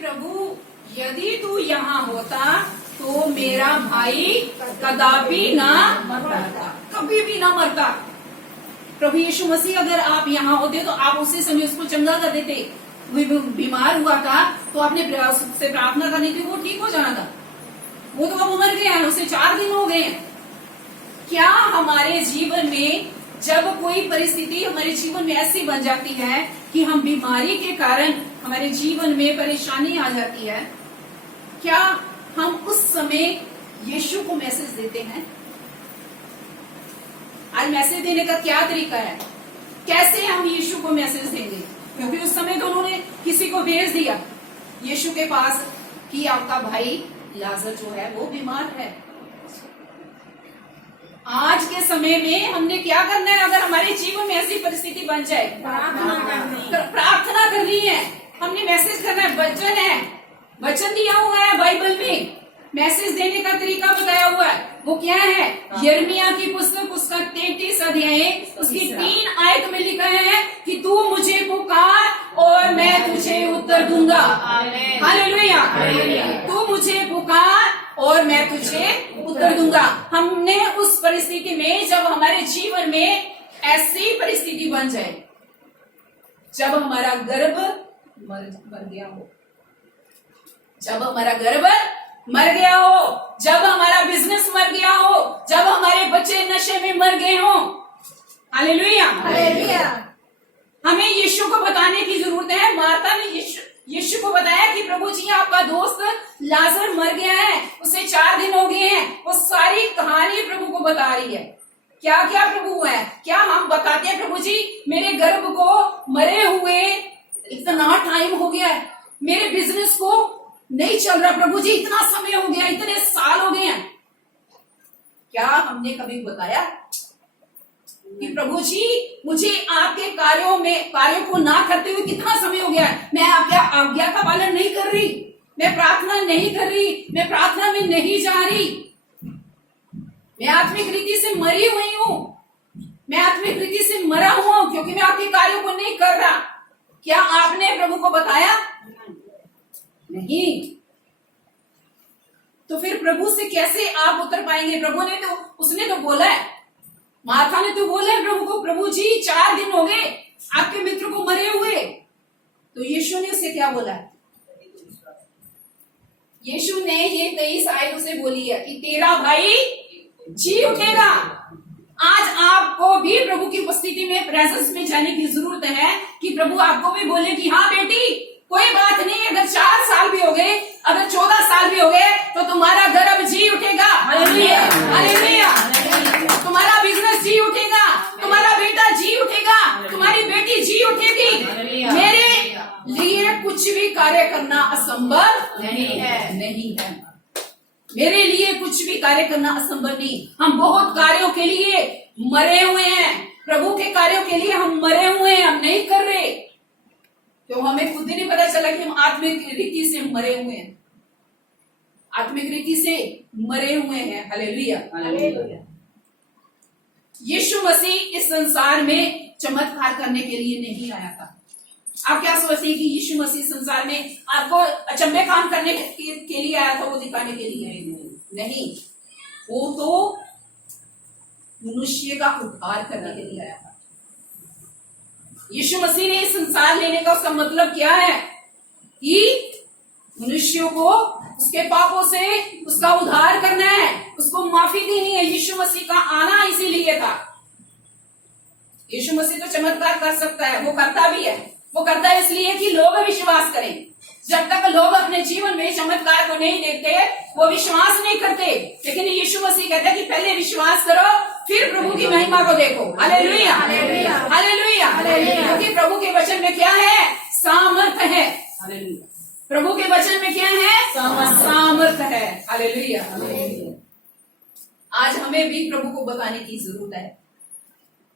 प्रभु यदि तू यहाँ होता तो मेरा भाई कदापि ना मरता, कभी भी ना मरता। प्रभु यीशु मसीह अगर आप यहाँ होते तो आप उसी समय उसको चंगा कर देते। बीमार हुआ था तो आपने से प्रार्थना करनी थी, वो ठीक हो जाना था। वो तो अब मर गया है, उसे 4 दिन हो गए हैं। क्या हमारे जीवन में जब कोई परिस्थिति हमारे जीवन में ऐसी बन जाती है कि हम बीमारी के कारण हमारे जीवन में परेशानी आ जाती है, क्या हम उस समय यीशु को मैसेज देते हैं? आज मैसेज देने का क्या तरीका है? कैसे हम यीशु को मैसेज देंगे? क्योंकि उस समय तो उन्होंने किसी को भेज दिया यीशु के पास कि आपका भाई लाजर जो है वो बीमार है। आज के समय में हमने क्या करना है? अगर हमारे जीवन में ऐसी परिस्थिति बन जाए, प्रार्थना करनी है, हमने मैसेज करना है। वचन दिया हुआ है बाइबल में, मैसेज देने का तरीका बताया हुआ है। वो क्या है? यिर्मयाह की पुस्तक उसका 33 अध्याय उसकी 3 आयत में लिखा है कि तू मुझे पुकार और मैं तुझे उत्तर दूंगा। हालेलुया। तू मुझे पुकार और मैं तुझे उत्तर दूंगा। हमने उस परिस्थिति में, जब हमारे जीवन में ऐसी परिस्थिति बन जाए, जब हमारा गर्भ मर गया हो, जब हमारा गर्भ मर गया हो, जब हमारा बिजनेस मर गया हो, जब हमारे बच्चे नशे में मर गए हो, हालेलुया, हमें यीशु को बताने की जरूरत है। मार्था ने यीशु को बताया कि प्रभु जी आपका दोस्त लाजर मर गया है, उसे 4 दिन हो गए हैं। वो सारी कहानी प्रभु को बता रही है। क्या क्या प्रभु है? क्या हम बताते हैं प्रभु जी मेरे गर्भ को मरे हुए इतना टाइम हो गया है, मेरे बिजनेस को नहीं चल रहा प्रभु जी, इतना समय हो गया, इतने साल हो गए हैं। क्या हमने कभी बताया कि प्रभु जी मुझे आपके कार्यों को ना करते हुए कितना समय हो गया है, मैं आपके आज्ञा का पालन नहीं कर रही, मैं प्रार्थना नहीं कर रही, मैं प्रार्थना में नहीं जा रही, मैं आत्मिक रीति से मरी हुई हूँ, मैं आत्मिक रीति से मरा हुआ हूँ क्योंकि मैं आपके कार्यों को नहीं कर रहा। क्या आपने प्रभु को बताया? नहीं। तो फिर प्रभु से कैसे आप उत्तर पाएंगे? प्रभु ने तो, उसने तो बोला है, मार्था ने तो बोला है प्रभु को, प्रभु जी 4 दिन हो गए आपके मित्र को मरे हुए। तो यीशु ने उसे क्या बोला? यीशु ने ये 23 आयत उसे बोली है कि तेरा भाई जी उठेगा। आज आपको भी प्रभु की उपस्थिति में, प्रेजेंस में जाने की जरूरत है कि प्रभु आपको भी बोले कि हाँ बेटी, कोई बात नहीं, अगर 4 साल भी हो गए, अगर 14 साल भी हो गए, तो तुम्हारा गर्भ जी उठेगा। Hallelujah, hallelujah. तुम्हारा बिजनेस जी उठेगा, तुम्हारा बेटा जी उठेगा, तुम्हारी बेटी जी उठेगी। मेरे लिए कुछ भी कार्य करना असंभव नहीं है। मेरे लिए कुछ भी कार्य करना असंभव नहीं। हम बहुत कार्यों के लिए मरे हुए हैं, प्रभु के कार्यों के लिए हम मरे हुए हैं, हम नहीं कर रहे। तो हमें खुद ही नहीं पता चला कि हम आत्मिक रीति से मरे हुए हैं, आत्मिक रीति से मरे हुए हैं। Hallelujah, hallelujah. यीशु मसीह इस संसार में चमत्कार करने के लिए नहीं आया था। आप क्या सोचते हैं कि यीशु मसीह संसार में आपको अचंभे काम करने के लिए आया था, वो दिखाने के लिए? नहीं, वो तो मनुष्य का उद्धार करने के लिए आया था। यीशु मसीह ने संसार लेने का उसका मतलब क्या है? कि मनुष्यों को उसके पापों से उसका उद्धार करना है, उसको माफी देनी है। यीशु मसीह का आना इसीलिए था। यीशु मसीह तो चमत्कार कर सकता है, वो करता भी है। वो करता है इसलिए कि लोग विश्वास करें। जब तक लोग अपने जीवन में चमत्कार को नहीं देखते, वो विश्वास नहीं करते। लेकिन यीशु मसीह कहता है कि पहले विश्वास करो, फिर प्रभु की महिमा को देखो। Hallelujah, hallelujah, hallelujah. क्योंकि प्रभु के वचन में क्या है? सामर्थ है। हालेलुया। प्रभु के वचन में क्या है? सामर्थ है। हालेलुया। आज हमें भी प्रभु को बताने की जरूरत है,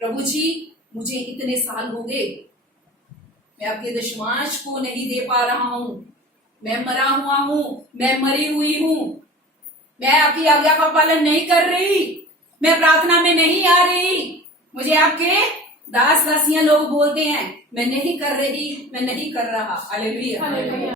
प्रभु जी मुझे इतने साल हो गए, मैं आपके दशमांश को नहीं दे पा रहा हूँ, मैं मरा हुआ हूँ, मैं मरी हुई हूँ, मैं आपकी आज्ञा का पालन नहीं कर रही, मैं प्रार्थना में नहीं आ रही। मुझे आपके दास दासियां लोग बोलते हैं मैं नहीं कर रही, मैं नहीं कर रहा। हालेलुया।